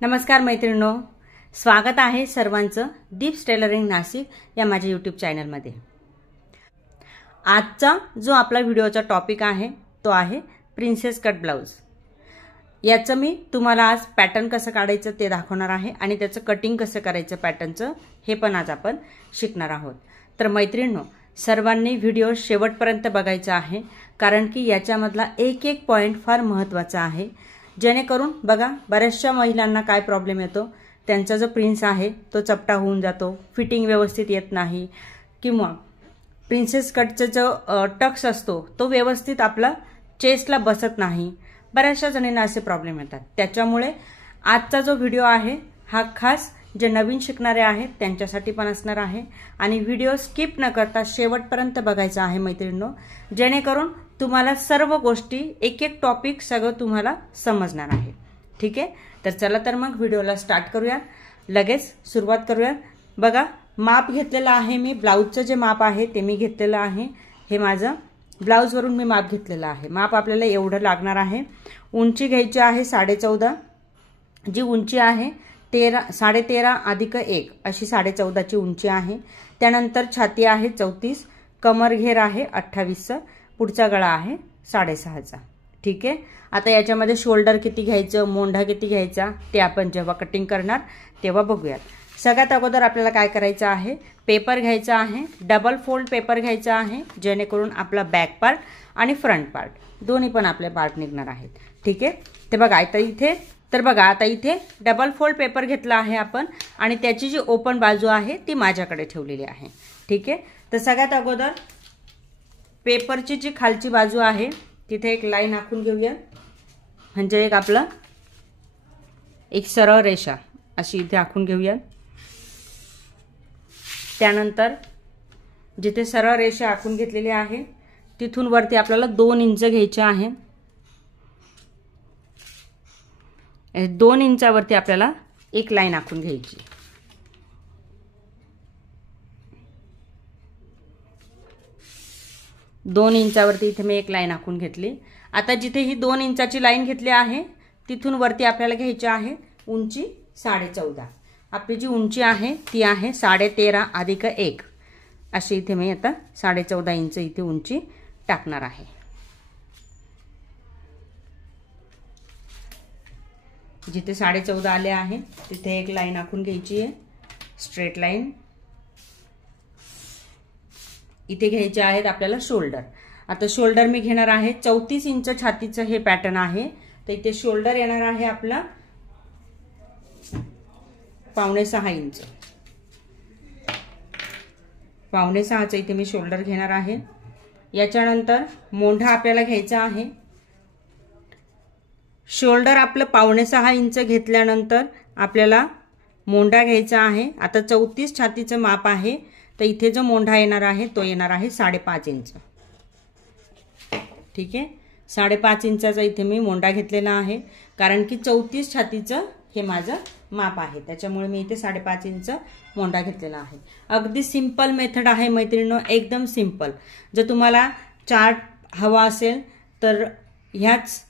नमस्कार मैत्रिणींनो, स्वागत आहे सर्वांचं दीप्स टेलरिंग नाशिक या माझ्या यूट्यूब चॅनलमध्ये। आजचा जो आपला व्हिडिओचा टॉपिक आहे तो आहे प्रिन्सेस कट ब्लाउज। याचं मी तुम्हाला आज पॅटर्न कसं काढायचं ते दाखवणार आहे आणि त्याचं कटिंग कसं करायचं पॅटर्नचं हे पण आज आपण शिकणार आहोत। तर मैत्रिणींनो, सर्वांनी व्हिडिओ शेवटपर्यंत बघायचा आहे, कारण की याच्यामधला एक एक पॉइंट फार महत्त्वाचा आहे, जेणेकरून बघा बऱ्याचशा महिलांना काय प्रॉब्लेम येतो, त्यांचा जो प्रिन्स आहे तो चपटा होऊन जातो, फिटिंग व्यवस्थित येत नाही, किंवा प्रिन्सेस कटचा जो टक्स असतो तो व्यवस्थित आपला चेस्टला बसत नाही। बऱ्याचशा जणींना असे प्रॉब्लेम येतात। त्याच्यामुळे आजचा जो व्हिडिओ आहे हा खास जे नवीन शिकणारे आहेत त्यांच्यासाठी पण असणार आहे आणि व्हिडिओ स्किप न करता शेवटपर्यंत बघायचा आहे मैत्रिणींनो, जेणेकरून तुम्हाला सर्व गोष्टी एक एक टॉपिक सगळं तुम्हाला समजणार आहे। ठीक आहे, तर चला तर मग व्हिडिओला स्टार्ट करूया, लगेच सुरुवात करूया। बघा, माप घेतलेलं आहे मी, ब्लाउजचं जे माप आहे ते मी घेतलेलं आहे। हे माझं ब्लाउजवरून मी माप घेतलेलं आहे। माप आपल्याला एवढं लागणार आहे। उंची घ्यायची आहे 14.5, जी उंची आहे 13.5 अधिक 1 अशी 14.5ची उंची आहे। त्यानंतर छाती आहे 34, कमर घेर आहे 28, पुढचा गळा आहे 6.5चा। ठीक आहे, आता याच्यामध्ये शोल्डर किती घ्यायचं, मोंढा किती घ्यायचा ते आपण जेव्हा कटिंग करणार तेव्हा बघूयात। सगळ्यात अगोदर आपल्याला काय करायचं आहे, पेपर घ्यायचा आहे, डबल फोल्ड पेपर घ्यायचा आहे, जेणेकरून आपला बॅक पार्ट आणि फ्रंट पार्ट दोन्ही पण आपले पार्ट निघणार आहेत। ठीक आहे, ते बघा आता इथे डबल फोल्ड पेपर घेतला आहे आपण आणि त्याची जी ओपन बाजू आहे ती माझ्याकडे ठेवलेली आहे। ठीक आहे, तर सगळ्यात अगोदर पेपरची जी खालची बाजू आहे तिथे एक लाईन आखून घेऊया, म्हणजे एक आपला एक सरळ रेषा अशी इथे आखून घेऊया। त्यानंतर जिथे सरळ रेषा आखून घेतलेली आहे तिथून वरती आपल्याला 2 इंच घ्यायचे आहे। 2 इंचावरती आपल्याला एक लाईन आखून घ्यायची। दोन इंचावरती इथे मी एक लाईन आखून घेतली। आता जिथे ही 2 इंचाची लाईन घेतली आहे तिथून वरती आपल्याला घ्यायची आहे उंची 14.5। आपली जी उंची आहे ती आहे 13.5 अधिक 1 अशी इथे मी आता 14.5 इंच इथे उंची टाकणार आहे। जिथे 14.5 आले आहे तिथे एक लाईन आखून घ्यायची आहे, स्ट्रेट लाईन। इथे घ्यायचे आहेत आपल्याला शोल्डर। आता शोल्डर मी घेणार आहे 34 इंच छातीचं हे पॅटर्न आहे, तर इथे शोल्डर येणार आहे आपला 5.5 इंच। 5.5चं इथे मी शोल्डर घेणार आहे। याच्यानंतर मोंढा आपल्याला घ्यायचा आहे। शोल्डर आपलं 5.5 इंच घेतल्यानंतर आपल्याला मोंढा घ्यायचा आहे। आता 34 छातीचं माप आहे, तर इथे जो मोंढा येणार आहे तो येणार आहे 5.5 इंच। ठीक आहे, 5.5 इंचाचा इथे मी मोंढा घेतलेला आहे, कारण की 34 छातीचं हे माझं माप आहे, त्याच्यामुळे मी इथे 5.5 इंच मोंढा घेतलेला आहे। अगदी सिंपल मेथड आहे मैत्रिणींनो, एकदम सिंपल। जर तुम्हाला चार्ट हवा असेल तर ह्याच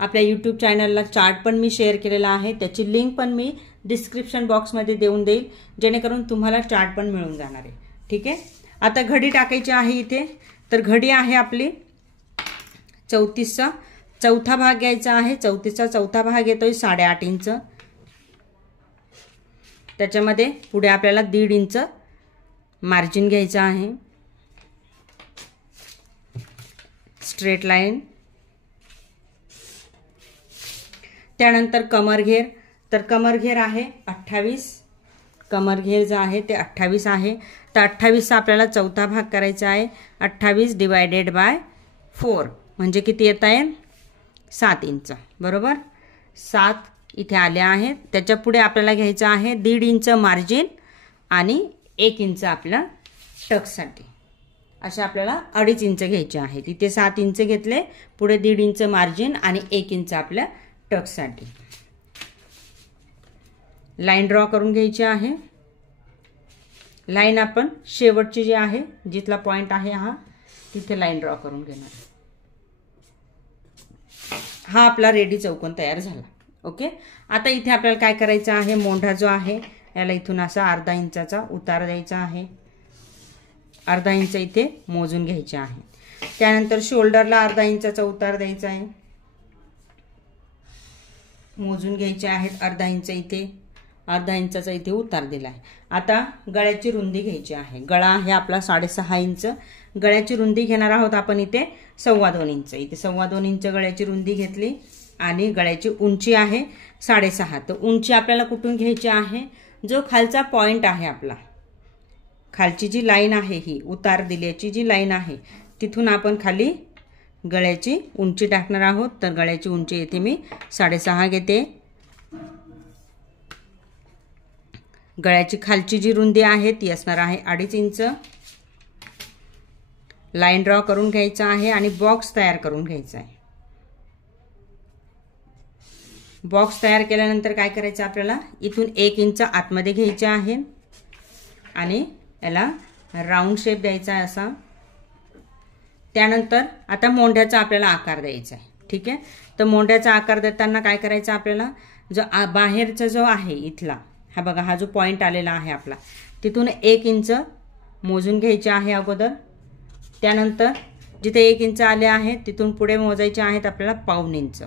आपल्या यूट्यूब चॅनलला चार्ट पण मी शेअर केलेला आहे, त्याची लिंक पण मी डिस्क्रिप्शन बॉक्समध्ये देऊन देईल, जेणेकरून तुम्हाला चार्ट पण मिळून जाणार आहे। ठीक आहे, आता घडी टाकायची आहे इथे। तर घडी आहे आपली 34चा चौथा भाग घ्यायचा आहे। 34चा चौथा भाग येतोय 8.5 इंच। त्याच्यामध्ये पुढे आपल्याला 1.5 इंच मार्जिन घ्यायचं आहे, स्ट्रेट लाईन। त्यानंतर कमर घेर, तर कमर घेर आहे 28। कमर घेर जो आहे ते 28 आहे, तर 28चा आपल्याला चौथा भाग करायचा आहे। 28 डिवायडेड बाय 4 म्हणजे किती येत आहे, 7 इंच बरोबर। 7 इथे आले आहेत। त्याच्या पुढे आपल्याला घ्यायचं आहे 1.5 इंच मार्जिन आणि 1 इंच आपल्या टक्ससाठी, अशा आपल्याला 2.5 इंच घ्यायचे आहे। तिथे 7 इंच घेतले, पुढे 1.5 इंच मार्जिन आणि 1 इंच आपल्या टक्ससाठी। लाईन ड्रॉ करून घ्यायची आहे। लाईन आपण शेवटची जी आहे, जिथला पॉइंट आहे हा, तिथे लाईन ड्रॉ करून घेणार। हा आपला रेडी चौकोन तयार झाला। ओके. आता इथे आपल्याला काय करायचं आहे, मोंढा जो आहे याला इथून असा अर्धा इंचाचा उतार द्यायचा आहे. अर्धा इंच इथे मोजून घ्यायचे आहे. त्यानंतर शोल्डरला अर्धा इंचाचा उतार द्यायचा आहे. मोजून घ्यायचे आहेत अर्धा इंच इथे, अर्धा इंचाचा इथे उतार दिला आहे. आता गळ्याची रुंदी घ्यायची आहे. गळा आहे आपला 6.5 इंच. गळ्याची रुंदी घेणार आहोत आपण इथे 2.25 इंच. इथे 2.25 इंच गळ्याची रुंदी घेतली आणि गळ्याची उंची आहे 6.5. तर उंची आपल्याला कुठून घ्यायची आहे, जो खालचा पॉइंट आहे आपला, खालची जी लाईन आहे ही उतार दिल्याची जी लाईन आहे तिथून आपण खाली गळ्याची उंची टाकणार आहोत. तर गळ्याची उंची येथे मी 6.5 घेते. गळ्याची खालची जी रुंदी आहे ती असणार आहे 2.5 इंच. लाईन ड्रॉ करून घ्यायचा आहे आणि बॉक्स तयार करून घ्यायचा आहे. बॉक्स तयार केल्यानंतर काय करायचं आपल्याला, इथून 1 इंच आतमध्ये घ्यायचे आहे आणि याला राऊंड शेप द्यायचा आहे असा. त्यानंतर आता मोंढ्याचा आपल्याला आकार द्यायचा आहे. ठीक आहे. तर मोंढ्याचा आकार देताना काय करायचं आपल्याला, जो बाहेरचा जो आहे इथला हा बघा, हा जो पॉइंट आलेला आहे आपला, तिथून 1 इंच मोजून घ्यायचे आहे अगोदर. त्यानंतर जिथे 1 इंच आले आहे तिथून पुढे मोजायचे आहेत आपल्याला 1.25 इंच.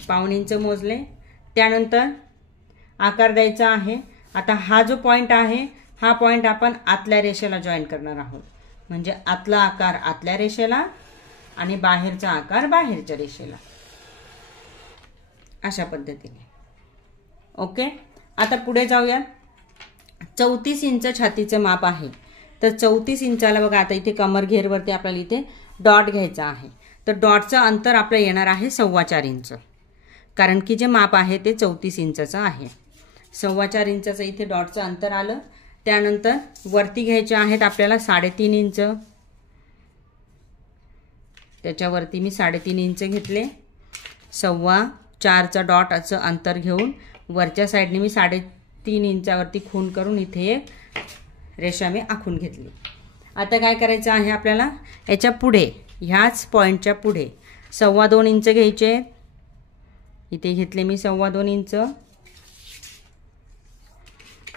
1.25 इंच मोजले. त्यानंतर आकार द्यायचा आहे. आता हा जो पॉइंट आहे हा पॉइंट आपण आतल्या रेषेला जॉईन करणार आहोत. म्हणजे आतला आकार आतल्या रेषेला आणि बाहेरचा आकार बाहेरच्या रेषेला, अशा पद्धतीने. ओके. आता पुढे जाऊया. 34 इंच छातीचं माप आहे. तर 34 इंचाला बघा, आता इथे कमर घेरवरती आपल्याला इथे डॉट घ्यायचा आहे. तर डॉटचं अंतर आपलं येणार आहे 4.25 इंच, कारण की जे माप आहे ते 34 इंचाचं आहे. 4.25 इंचाचं इथे डॉटचं अंतर आलं. त्यानंतर वरती घ्यायचे आहेत आपल्याला 3.5 इंच. त्याच्यावरती मी 3.5 इंच घेतले. 4.25चा डॉटचं अंतर घेऊन वरच्या साईडने मी 3.5 इंचावरती खूण करून इथे एक रेषा मी आखून घेतली. आता काय करायचं आहे आपल्याला, याच्या पुढे ह्याच पॉइंटच्या पुढे 2.25 इंच घ्यायचे. इथे घेतले मी 2.25 इंच.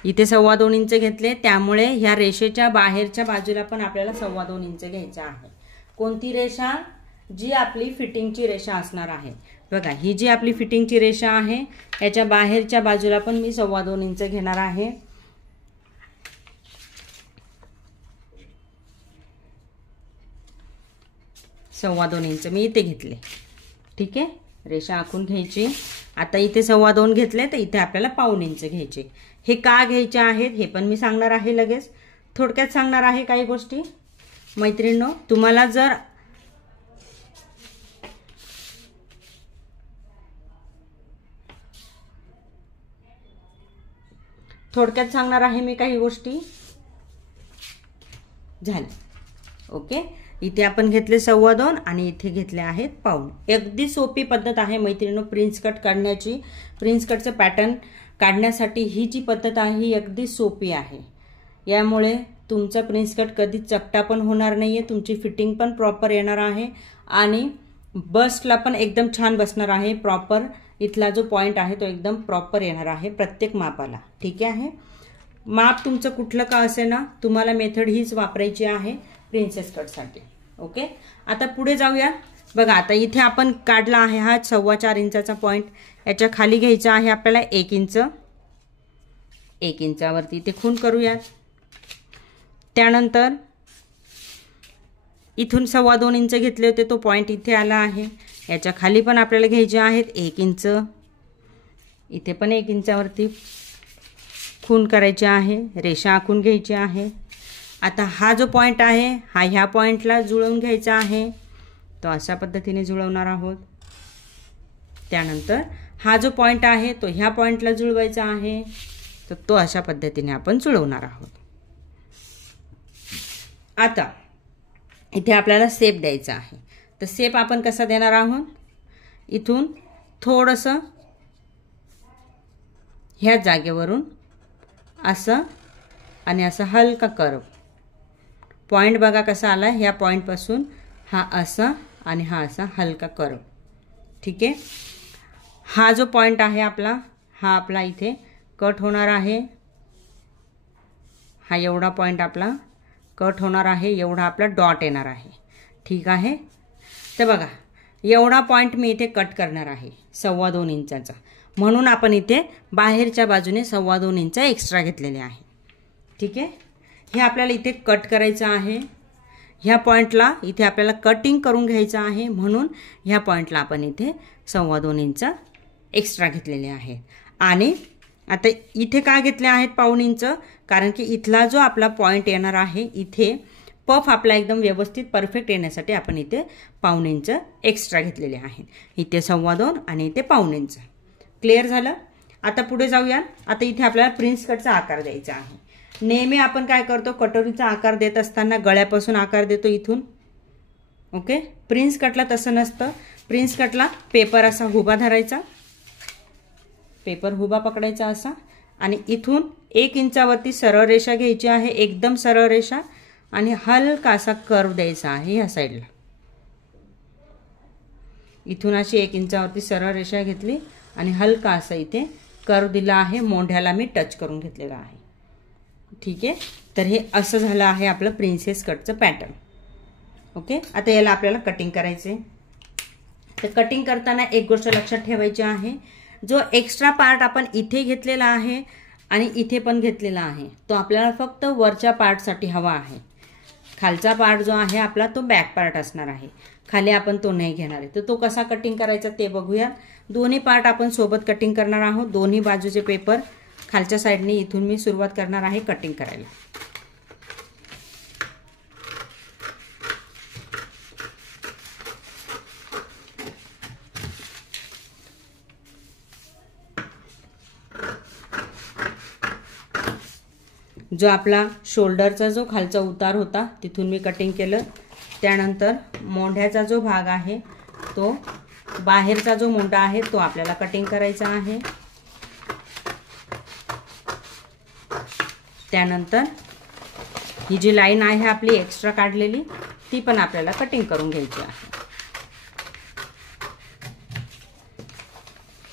इथे 2.25 इंच घेतले. त्यामुळे ह्या रेषेच्या बाहेरच्या बाजूला पण आपल्याला 2.25 इंच घ्यायचं आहे. कोणती रेषा, जी आपली फिटिंगची रेषा असणार आहे. बघा, ही जी आपली फिटिंगची रेषा आहे याच्या बाहेरच्या बाजूला पण मी 2.25 इंच घेणार आहे. $2.25 इंच मी इथे घेतले. ठीक आहे. रेषा आखून घ्यायची. आता इथे 2.25 घेतले तर इथे आपल्याला 1.25 इंच घ्यायचे. हे का घ्यायचे आहेत हे पण मी सांगणार आहे लगेच. थोडक्यात सांगणार आहे काही गोष्टी. मैत्रिणींनो, तुम्हाला जर थोडक्यात सांगणार आहे मी काही गोष्टी. झाले. ओके. इथे आपण घेतले 2.25 आणि इथे घेतले आहेत 1.25. अगदी सोपी पद्धत आहे मैत्रिणींनो प्रिन्स कट काढण्याची. प्रिन्स कटचं पॅटर्न काढण्यासाठी ही जी पद्धत आहे ही अगदी सोपी आहे. यामुळे तुमचा प्रिन्स कट कधीच चपटा पण होणार नाहीये. तुमची फिटिंग पण प्रॉपर येणार आहे आणि बस्टला पण एकदम छान बसणार आहे. प्रॉपर इथला जो पॉइंट आहे तो एकदम प्रॉपर येणार आहे प्रत्येक मापाला. ठीक आहे. माप तुमचं कुठलं का असे ना, तुम्हाला मेथड हीच वापरायची आहे प्रिन्सेस कटसाठी. ओके. आता पुढे जाऊया. बघा, आता इथे आपण काढला आहे हा 4.25 इंचाचा पॉइंट. याच्या खाली घ्यायचा आहे आपल्याला 1 इंच. 1 इंचावरती इथे खूण करूयात. त्यानंतर इथून 2.25 इंच घेतले होते तो पॉइंट इथे आला आहे. याच्या खाली पण आपल्याला घ्यायचे आहेत 1 इंच. इथे पण 1 इंचावरती खूण करायचे आहे. रेषा आखून घ्यायची आहे. आता हा जो पॉइंट आहे हा ह्या पॉइंटला जुळवून घ्यायचा आहे. तो अशा पद्धतीने जुळवणार आहोत. त्यानंतर हा जो पॉइंट आहे तो ह्या पॉइंटला जुळवायचा आहे. तर तो अशा पद्धतीने आपण जुळवणार आहोत. आता इथे आपल्याला शेप द्यायचा आहे. तर शेप आपण कसा देणार आहोत, इथून थोडंसं ह्या जागेवरून असं आणि असं हलका कर्व. पॉइंट बघा कसा आला. ह्या पॉइंटपासून हा असा आणि हा असा हलका कर्व. ठीक आहे. हा जो पॉइंट आहे आपला, हा आपला इथे कट होणार आहे. हा एवढा पॉइंट आपला कट होणार आहे, एवढा आपला डॉट येणार आहे. ठीक आहे. तर बघा एवढा पॉइंट मी इथे कट करणार आहे 2.25 इंचाचा, म्हणून आपण इथे बाहेरच्या बाजूने 2.25 इंच एक्स्ट्रा घेतलेले आहे. ठीक आहे. हे आपल्याला इथे कट करायचं आहे. ह्या पॉइंटला इथे आपल्याला कटिंग करून घ्यायचं आहे, म्हणून ह्या पॉइंटला आपण इथे 2.25 इंच एक्स्ट्रा घेतलेले आहे. आणि आता इथे का घेतले आहेत 1.25 इंच, कारण की इथला जो आपला पॉइंट येणार आहे, इथे पफ आपला एकदम व्यवस्थित परफेक्ट येण्यासाठी आपण इथे 1.25 इंच एक्स्ट्रा घेतलेले आहेत. इथे 2.25 आणि इथे 1.25 इंच. क्लिअर झालं. आता पुढे जाऊया. आता इथे आपल्याला प्रिन्स कटचा आकार द्यायचा आहे. नेहमी आपण काय करतो, कटोरीचा आकार देत असताना गळ्यापासून आकार देतो इथून. ओके. प्रिन्स कटला तसं नसतं. प्रिन्स कटला पेपर असा उभा धरायचा, पेपर उभा पकडायचा असा, आणि इथून 1 इंचावरती सरळ रेषा घ्यायची आहे, एकदम सरळ रेषा, आणि हलका असा कर्व द्यायचा आहे ह्या साईडला. इथून अशी 1 इंचावरती सरळ रेषा घेतली आणि हलका असा इथे कर्व दिला आहे. मोंढ्याला मी टच करून घेतलेला आहे. ठीक आहे. तर हे असं झालं आहे आपलं प्रिन्सेस कटचं पॅटर्न. ओके. आता याला आपल्याला कटिंग करायचे. तर कटिंग करताना एक गोष्ट लक्षात ठेवायची आहे, जो एक्स्ट्रा पार्ट आपण इथे घेतलेला आहे आणि इथे पण घेतलेला आहे, तो आपल्याला फक्त वरच्या पार्टसाठी हवा आहे. खालचा पार्ट जो आहे आपला तो बॅक पार्ट असणार आहे, खाली आपण तो नाही घेणार आहे. तर तो कसा कटिंग करायचा ते बघूया. दोन्ही पार्ट आपण सोबत कटिंग करणार आहोत. दोन्ही बाजूचे पेपर खालच्या साईडने इथून मी सुरुवात करणार आहे कटिंग करायला. जो आपला शोल्डरचा जो खालचा उतार होता तिथून मी कटिंग केलं. त्यानंतर मोंढ्याचा जो भाग आहे, तो बाहेरचा जो मोंढा आहे तो आपल्याला कटिंग करायचा आहे. त्यानंतर ही जी लाईन आहे आपली एक्स्ट्रा काढलेली, ती पण आपल्याला कटिंग करून घ्यायची आहे.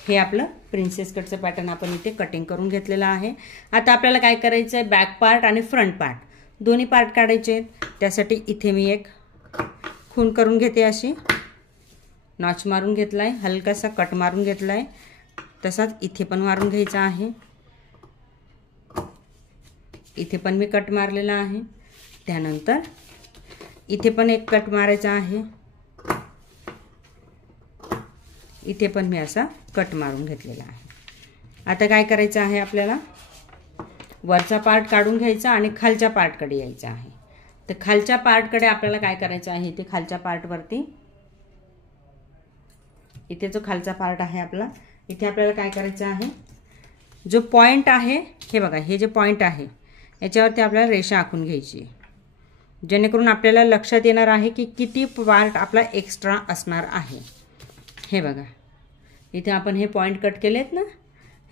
हे आपलं प्रिन्सेस कटचं पॅटर्न आपण इथे कटिंग करून घेतलेलं आहे. आता आपल्याला काय करायचं आहे, बॅक पार्ट आणि फ्रंट पार्ट दोन्ही पार्ट काढायचे. त्यासाठी इथे मी एक खून करून घेते, अशी नॉच मारून घेतलाय, हलकासा कट मारून घेतलाय. तसाच इथे पण मारून घ्यायचा आहे. इथे पण मी कट मारलेला आहे. त्यानंतर इथे पण एक कट मारायचा आहे. इथे पण मी असा कट मारून घेतलेला आहे. आता काय करायचं आहे, आपल्याला वरचा पार्ट काढून घ्यायचा आणि खालच्या पार्टकडे यायचं आहे. तर खालच्या पार्टकडे आपल्याला काय करायचं आहे, इथे खालच्या पार्टवरती, इथे जो खालचा पार्ट आहे आपला, इथे आपल्याला काय करायचं आहे, जो पॉइंट आहे, हे बघा, हे जे पॉइंट आहे याच्यावरती आपल्याला रेषा आखून घ्यायची, जेणेकरून आपल्याला लक्षात येणार आहे की किती पार्ट आपला एक्स्ट्रा असणार आहे. हे बघा, इथे आपण हे पॉइंट कट केलेत ना,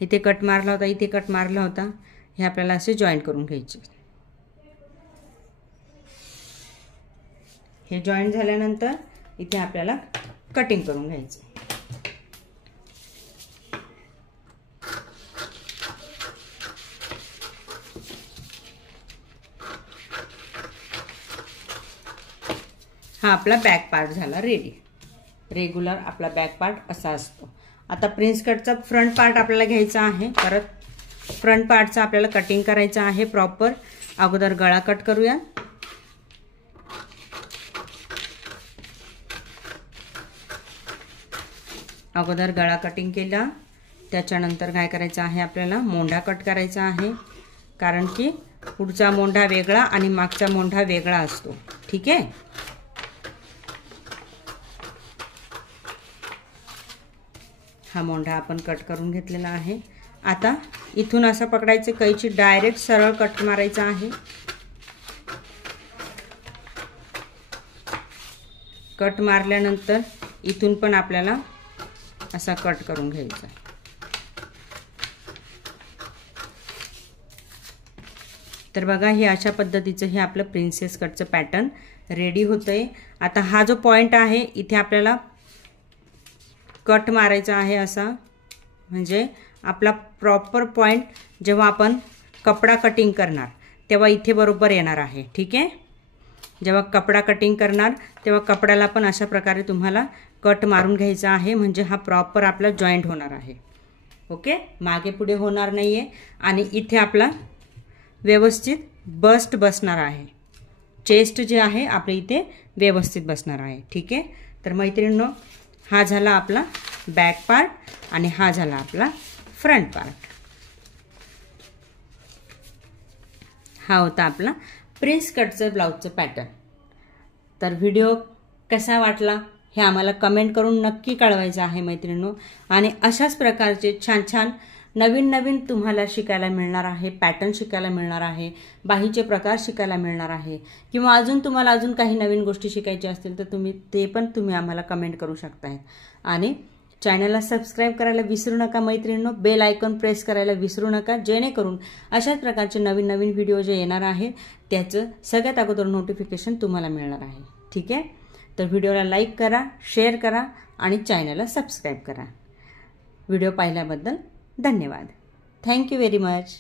इथे कट मारला होता, इथे कट मारला होता, हे आपल्याला असे जॉईंट करून घ्यायचे. हे जॉईंट झाल्यानंतर इथे आपल्याला कटिंग करून घ्यायचे. हा आपला बॅक पार्ट झाला रेडी. रेग्युलर आपला बॅक पार्ट असा असतो. आता प्रिन्स कटचा फ्रंट पार्ट आपल्याला घ्यायचा आहे. परत फ्रंट पार्टचा आपल्याला कटिंग करायचं आहे प्रॉपर. अगोदर गळा कट करूया. अगोदर गळा कटिंग केला, त्याच्यानंतर काय करायचं आहे, आपल्याला मोंढा कट करायचा आहे, कारण की पुढचा मोंढा वेगळा आणि मागचा मोंढा वेगळा असतो. ठीक आहे. हा मोंढा आपण कट करून घेतलेला आहे. आता इथून असं पकडायचं, कैची डायरेक्ट सरळ कट मारायचा आहे. कट मारल्यानंतर इथून पण आपल्याला असा कट करून घ्यायचा. तर बघा, हे अशा पद्धतीचं हे आपलं प्रिन्सेस कटचं पॅटर्न रेडी होतंय. आता हा जो पॉइंट आहे, इथे आपल्याला कट मारायचा आहे असा, म्हणजे आपला प्रॉपर पॉइंट जेव्हा आपण कपडा कटिंग करणार तेव्हा इथे बरोबर येणार आहे. ठीक आहे. जेव्हा कपडा कटिंग करणार तेव्हा कपड्याला पण अशा प्रकारे तुम्हाला कट मारून घ्यायचा आहे, म्हणजे हा प्रॉपर आपला जॉईंट होणार आहे. ओके, मागे पुढे होणार नाही आहे. आणि इथे आपला व्यवस्थित बस्ट बसणार आहे. चेस्ट जे आहे आपल्या इथे व्यवस्थित बसणार आहे. ठीक आहे. तर मैत्रिणींनो, हा झाला आपला बॅक पार्ट आणि हा झाला आपला फ्रंट पार्ट. हा होता आपला प्रिन्स कटचं ब्लाउजचं पॅटर्न. तर व्हिडिओ कसा वाटला हे आम्हाला कमेंट करून नक्की कळवायचं आहे मैत्रिणींनो. आणि अशाच प्रकारचे छान छान नवीन नवीन तुम्हाला शिकायला मिळणार आहे, पॅटर्न शिकायला मिळणार आहे, बाहीचे प्रकार शिकायला मिळणार आहे, किंवा अजून तुम्हाला अजून काही नवीन गोष्टी शिकायच्या असतील तर तुम्ही आम्हाला कमेंट करू शकताय. आणि चॅनलला सबस्क्राईब करायला विसरू नका मैत्रिणींनो. बेल आयकॉन प्रेस करायला विसरू नका, जेणेकरून अशाच प्रकारचे नवीन नवीन व्हिडिओ जे येणार आहेत त्याचं सगळ्यात अगोदर नोटिफिकेशन तुम्हाला मिळणार आहे. ठीक आहे. तर व्हिडिओला लाईक करा, शेअर करा आणि चॅनलला सबस्क्राईब करा. व्हिडिओ पाहिल्याबद्दल धन्यवाद. Thank you very much.